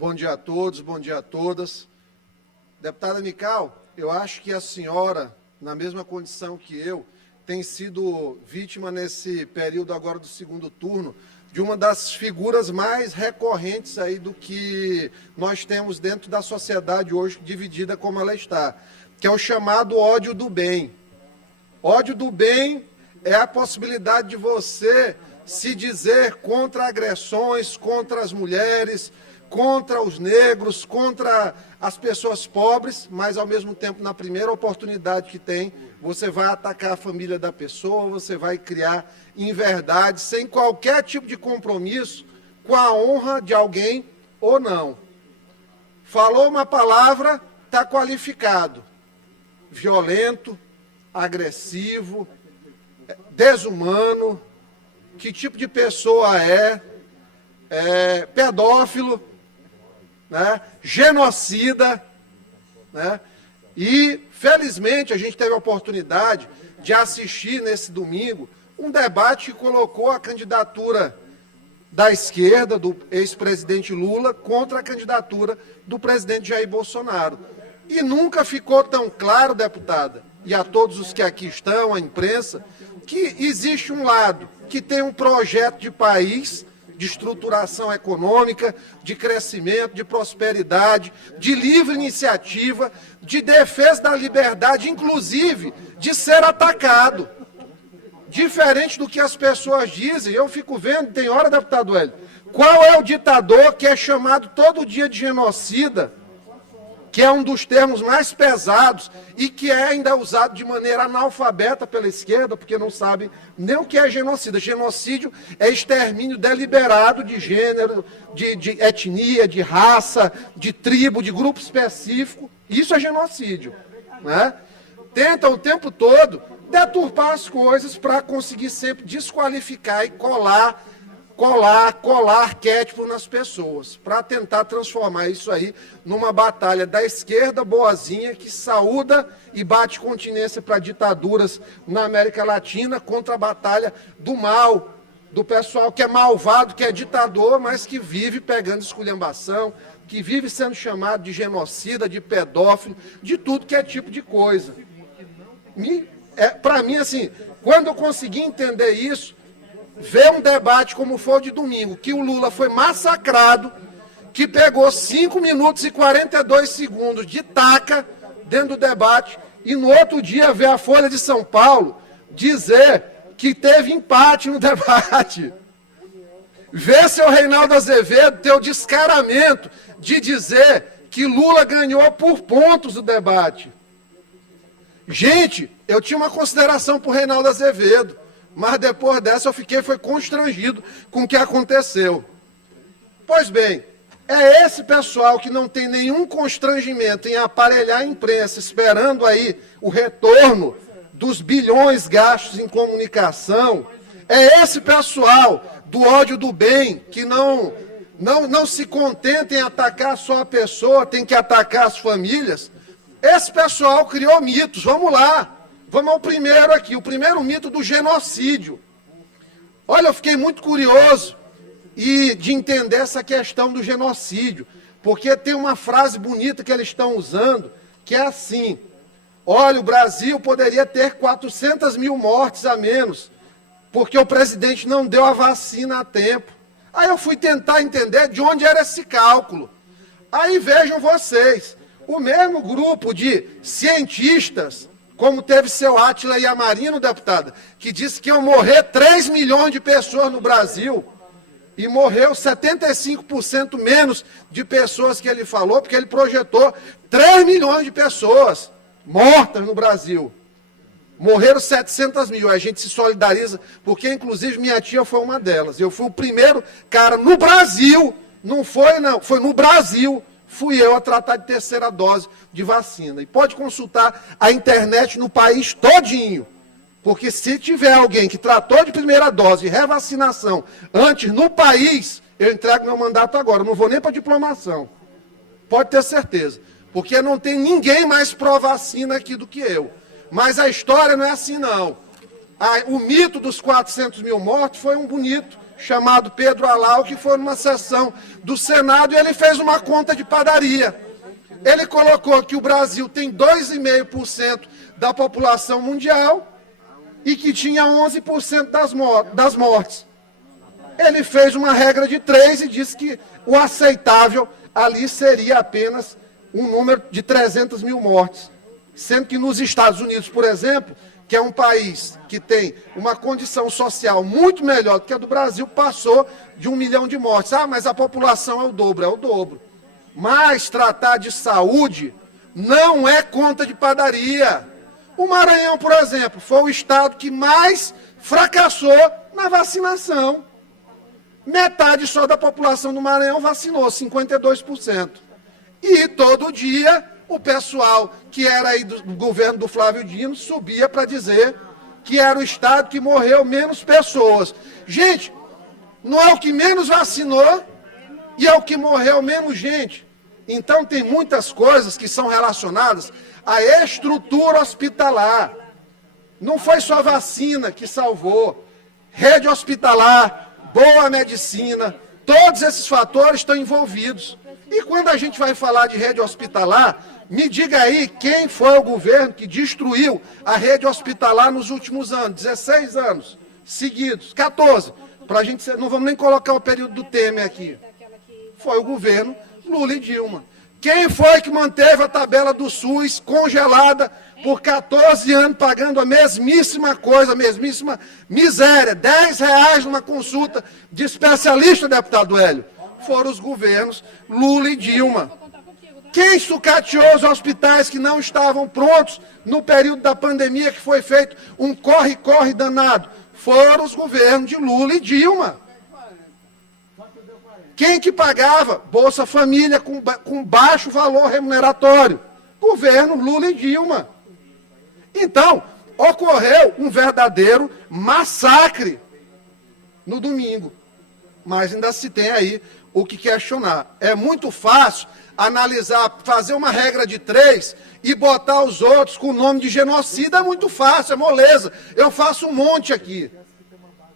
Bom dia a todos, bom dia a todas. Deputada Mical, eu acho que a senhora, na mesma condição que eu, tem sido vítima nesse período agora do segundo turno de uma das figuras mais recorrentes aí do que nós temos dentro da sociedade hoje, dividida como ela está, que é o chamado ódio do bem. Ódio do bem é a possibilidade de você se dizer contra agressões, contra as mulheres, contra os negros, contra as pessoas pobres, mas ao mesmo tempo, na primeira oportunidade que tem, você vai atacar a família da pessoa, você vai criar inverdade, sem qualquer tipo de compromisso com a honra de alguém ou não. Falou uma palavra, está qualificado. Violento, agressivo, desumano, que tipo de pessoa é pedófilo, né, genocida, né, e felizmente a gente teve a oportunidade de assistir nesse domingo um debate que colocou a candidatura da esquerda, do ex-presidente Lula, contra a candidatura do presidente Jair Bolsonaro. E nunca ficou tão claro, deputada, e a todos os que aqui estão, a imprensa, que existe um lado que tem um projeto de país, de estruturação econômica, de crescimento, de prosperidade, de livre iniciativa, de defesa da liberdade, inclusive de ser atacado. Diferente do que as pessoas dizem, eu fico vendo, tem hora, deputado Hélio, qual é o ditador que é chamado todo dia de genocida, que é um dos termos mais pesados e que é ainda usado de maneira analfabeta pela esquerda, porque não sabe nem o que é genocida. Genocídio é extermínio deliberado de gênero, de etnia, de raça, de tribo, de grupo específico. Isso é genocídio, né? Tenta o tempo todo deturpar as coisas para conseguir sempre desqualificar e colar arquétipo nas pessoas, para tentar transformar isso aí numa batalha da esquerda boazinha que saúda e bate continência para ditaduras na América Latina contra a batalha do mal, do pessoal que é malvado, que é ditador, mas que vive pegando esculhambação, que vive sendo chamado de genocida, de pedófilo, de tudo que é tipo de coisa. Para mim, assim, quando eu consegui entender isso, ver um debate como foi o de domingo, que o Lula foi massacrado, que pegou 5 minutos e 42 segundos de taca dentro do debate, e no outro dia ver a Folha de São Paulo dizer que teve empate no debate. Ver seu Reinaldo Azevedo ter o descaramento de dizer que Lula ganhou por pontos o debate. Gente, eu tinha uma consideração por Reinaldo Azevedo, mas depois dessa eu foi constrangido com o que aconteceu. Pois bem, é esse pessoal que não tem nenhum constrangimento em aparelhar a imprensa, esperando aí o retorno dos bilhões gastos em comunicação, é esse pessoal do ódio do bem, que não se contenta em atacar só a pessoa, tem que atacar as famílias. Esse pessoal criou mitos, vamos lá. Vamos ao primeiro aqui, o primeiro mito do genocídio. Olha, eu fiquei muito curioso de entender essa questão do genocídio, porque tem uma frase bonita que eles estão usando, que é assim: olha, o Brasil poderia ter 400 mil mortes a menos, porque o presidente não deu a vacina a tempo. Aí eu fui tentar entender de onde era esse cálculo. Aí vejam vocês, o mesmo grupo de cientistas, como teve seu Átila Yamarino, deputada, que disse que iam morrer 3 milhões de pessoas no Brasil, e morreu 75% menos de pessoas que ele falou, porque ele projetou 3 milhões de pessoas mortas no Brasil. Morreram 700 mil, a gente se solidariza, porque inclusive minha tia foi uma delas. Eu fui o primeiro cara no Brasil, foi no Brasil, fui eu a tratar de terceira dose de vacina. E pode consultar a internet no país todinho, porque se tiver alguém que tratou de primeira dose de revacinação antes no país, eu entrego meu mandato agora, não vou nem para diplomação. Pode ter certeza, porque não tem ninguém mais pró-vacina aqui do que eu. Mas a história não é assim, não. O mito dos 400 mil mortos foi um bonito chamado Pedro Alau, que foi numa sessão do Senado, e ele fez uma conta de padaria. Ele colocou que o Brasil tem 2,5% da população mundial e que tinha 11% das mortes. Ele fez uma regra de 3 e disse que o aceitável ali seria apenas um número de 300 mil mortes. Sendo que nos Estados Unidos, por exemplo, que é um país que tem uma condição social muito melhor do que a do Brasil, passou de 1 milhão de mortes. Ah, mas a população é o dobro. Mas tratar de saúde não é conta de padaria. O Maranhão, por exemplo, foi o estado que mais fracassou na vacinação. Metade só da população do Maranhão vacinou, 52%. E todo dia o pessoal que era aí do governo do Flávio Dino subia para dizer que era o estado que morreu menos pessoas. Gente, não é o que menos vacinou e é o que morreu menos gente. Então tem muitas coisas que são relacionadas à estrutura hospitalar. Não foi só vacina que salvou. Rede hospitalar, boa medicina, todos esses fatores estão envolvidos. E quando a gente vai falar de rede hospitalar, me diga aí quem foi o governo que destruiu a rede hospitalar nos últimos anos, 16 anos seguidos, 14. Pra gente, não vamos nem colocar o período do Temer aqui. Foi o governo Lula e Dilma. Quem foi que manteve a tabela do SUS congelada por 14 anos, pagando a mesmíssima coisa, a mesmíssima miséria, R$10 numa consulta de especialista, deputado Hélio? Foram os governos Lula e Dilma. Quem sucateou os hospitais que não estavam prontos no período da pandemia, que foi feito um corre-corre danado? Foram os governos de Lula e Dilma. Quem que pagava Bolsa Família com baixo valor remuneratório? Governo Lula e Dilma. Então, ocorreu um verdadeiro massacre no domingo. Mas ainda se tem aí o que questionar. É muito fácil analisar, fazer uma regra de 3 e botar os outros com o nome de genocida. É muito fácil, é moleza. Eu faço um monte aqui.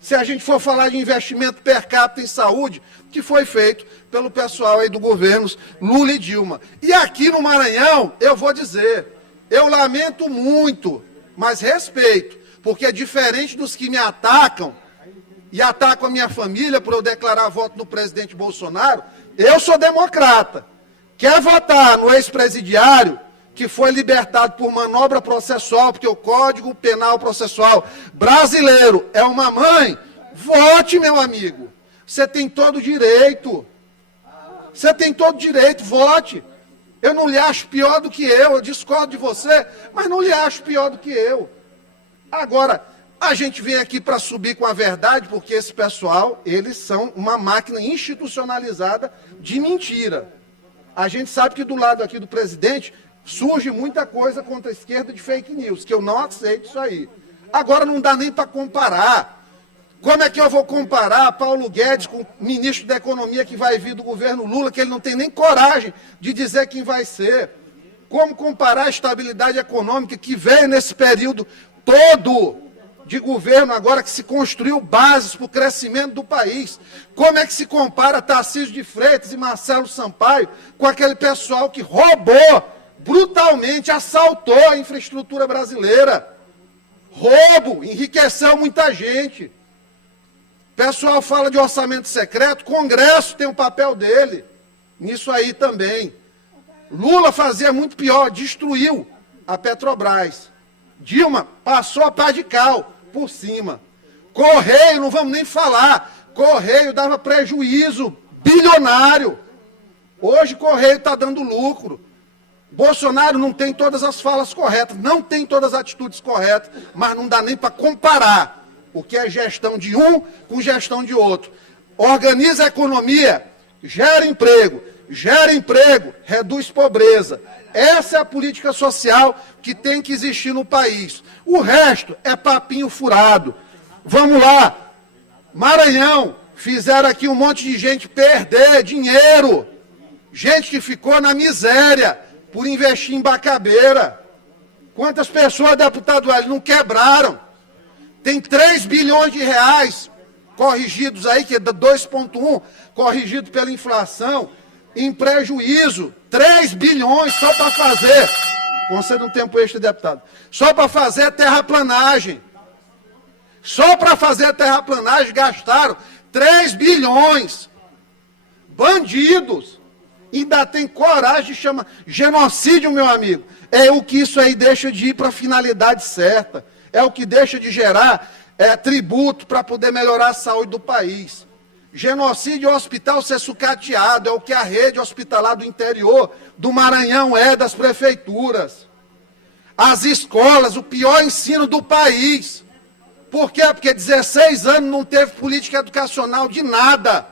Se a gente for falar de investimento per capita em saúde, que foi feito pelo pessoal aí do governos Lula e Dilma. E aqui no Maranhão, eu vou dizer, eu lamento muito, mas respeito, porque diferente dos que me atacam, e atacam a minha família por eu declarar voto no presidente Bolsonaro, eu sou democrata. Quer votar no ex-presidiário, que foi libertado por manobra processual, porque o Código Penal Processual brasileiro é uma mãe, vote, meu amigo. Você tem todo o direito. Você tem todo o direito, vote. Eu não lhe acho pior do que eu discordo de você, mas não lhe acho pior do que eu. Agora, a gente vem aqui para subir com a verdade, porque esse pessoal, eles são uma máquina institucionalizada de mentira. A gente sabe que do lado aqui do presidente surge muita coisa contra a esquerda de fake news, que eu não aceito isso aí. Agora não dá nem para comparar. Como é que eu vou comparar Paulo Guedes com o ministro da Economia que vai vir do governo Lula, que ele não tem nem coragem de dizer quem vai ser? Como comparar a estabilidade econômica que veio nesse período todo de governo agora que se construiu bases para o crescimento do país? Como é que se compara Tarcísio de Freitas e Marcelo Sampaio com aquele pessoal que roubou, brutalmente assaltou a infraestrutura brasileira? Roubo, enriqueceu muita gente. O pessoal fala de orçamento secreto, o Congresso tem o papel dele nisso aí também. Lula fazia muito pior, destruiu a Petrobras. Dilma passou a pá de cal por cima. Correio, não vamos nem falar. Correio dava prejuízo bilionário. Hoje Correio está dando lucro. Bolsonaro não tem todas as falas corretas, não tem todas as atitudes corretas, mas não dá nem para comparar o que é gestão de um com gestão de outro. Organiza a economia, gera emprego, reduz pobreza. Essa é a política social que tem que existir no país. O resto é papinho furado. Vamos lá. Maranhão, fizeram aqui um monte de gente perder dinheiro. Gente que ficou na miséria por investir em Bacabeira. Quantas pessoas, deputado Hélio, não quebraram? Tem 3 bilhões de reais corrigidos aí, que é 2,1, corrigido pela inflação, em prejuízo, 3 bilhões só para fazer, conceda um tempo extra, deputado, só para fazer a terraplanagem. Só para fazer a terraplanagem gastaram 3 bilhões. Bandidos. Ainda tem coragem de chamar genocídio, meu amigo. É o que isso aí deixa de ir para a finalidade certa. É o que deixa de gerar tributo para poder melhorar a saúde do país. Genocídio é o hospital ser sucateado, é o que a rede hospitalar do interior do Maranhão é, das prefeituras. As escolas, o pior ensino do país. Por quê? Porque 16 anos não teve política educacional de nada.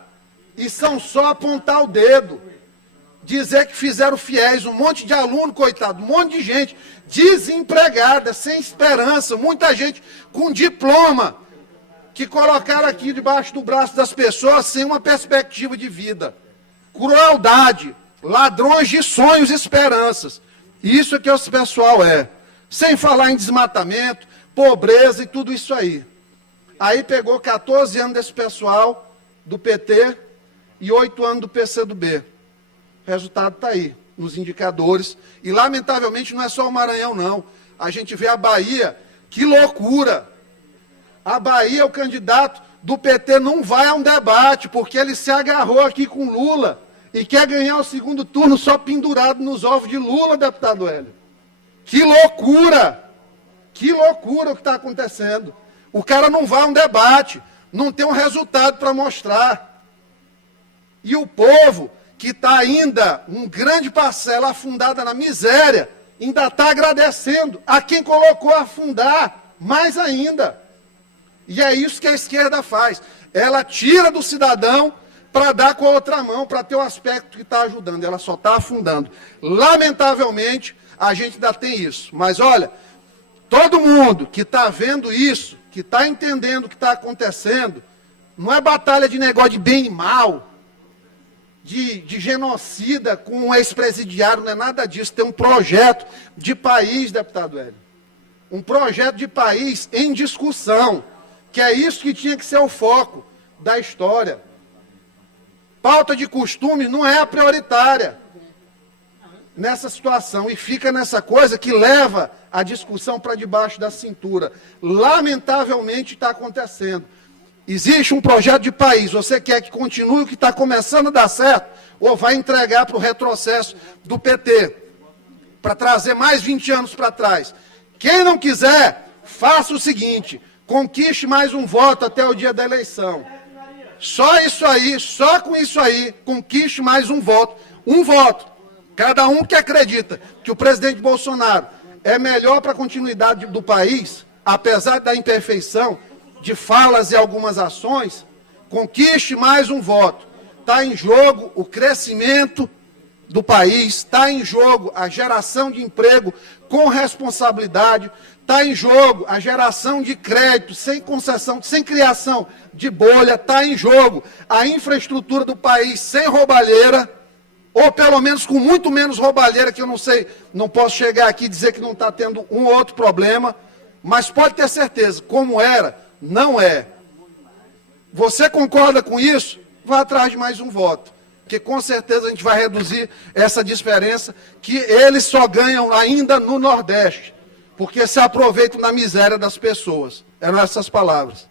E são só apontar o dedo. Dizer que fizeram fiéis, um monte de aluno, coitado, um monte de gente desempregada, sem esperança, muita gente com diploma, que colocaram aqui debaixo do braço das pessoas sem uma perspectiva de vida. Crueldade, ladrões de sonhos e esperanças. Isso é que esse pessoal é. Sem falar em desmatamento, pobreza e tudo isso aí. Aí pegou 14 anos desse pessoal do PT e 8 anos do PCdoB. O resultado está aí, nos indicadores. E, lamentavelmente, não é só o Maranhão, não. A gente vê a Bahia, que loucura. A Bahia, o candidato do PT não vai a um debate, porque ele se agarrou aqui com Lula e quer ganhar o segundo turno só pendurado nos ovos de Lula, deputado Hélio. Que loucura! Que loucura o que está acontecendo. O cara não vai a um debate, não tem um resultado para mostrar. E o povo, que está ainda, uma grande parcela afundada na miséria, ainda está agradecendo a quem colocou a afundar, mais ainda. E é isso que a esquerda faz. Ela tira do cidadão para dar com a outra mão, para ter o aspecto que está ajudando. Ela só está afundando. Lamentavelmente, a gente ainda tem isso. Mas olha, todo mundo que está vendo isso, que está entendendo o que está acontecendo, não é batalha de negócio de bem e mal, de genocida com um ex-presidiário, não é nada disso. Tem um projeto de país, deputado Hélio. Um projeto de país em discussão, que é isso que tinha que ser o foco da história. Pauta de costume não é a prioritária nessa situação, e fica nessa coisa que leva a discussão para debaixo da cintura. Lamentavelmente está acontecendo. Existe um projeto de país, você quer que continue o que está começando a dar certo, ou vai entregar para o retrocesso do PT, para trazer mais 20 anos para trás. Quem não quiser, faça o seguinte, conquiste mais um voto até o dia da eleição. Só isso aí, só com isso aí, conquiste mais um voto. Um voto. Cada um que acredita que o presidente Bolsonaro é melhor para a continuidade do país, apesar da imperfeição de falas e algumas ações, conquiste mais um voto. Está em jogo o crescimento do país, está em jogo a geração de emprego com responsabilidade, está em jogo a geração de crédito sem concessão, sem criação de bolha, está em jogo a infraestrutura do país sem roubalheira, ou pelo menos com muito menos roubalheira, que eu não sei, não posso chegar aqui e dizer que não está tendo um ou outro problema, mas pode ter certeza, como era, não é. Você concorda com isso? Vá atrás de mais um voto. Porque com certeza a gente vai reduzir essa diferença que eles só ganham ainda no Nordeste. Porque se aproveitam da miséria das pessoas. Eram essas palavras.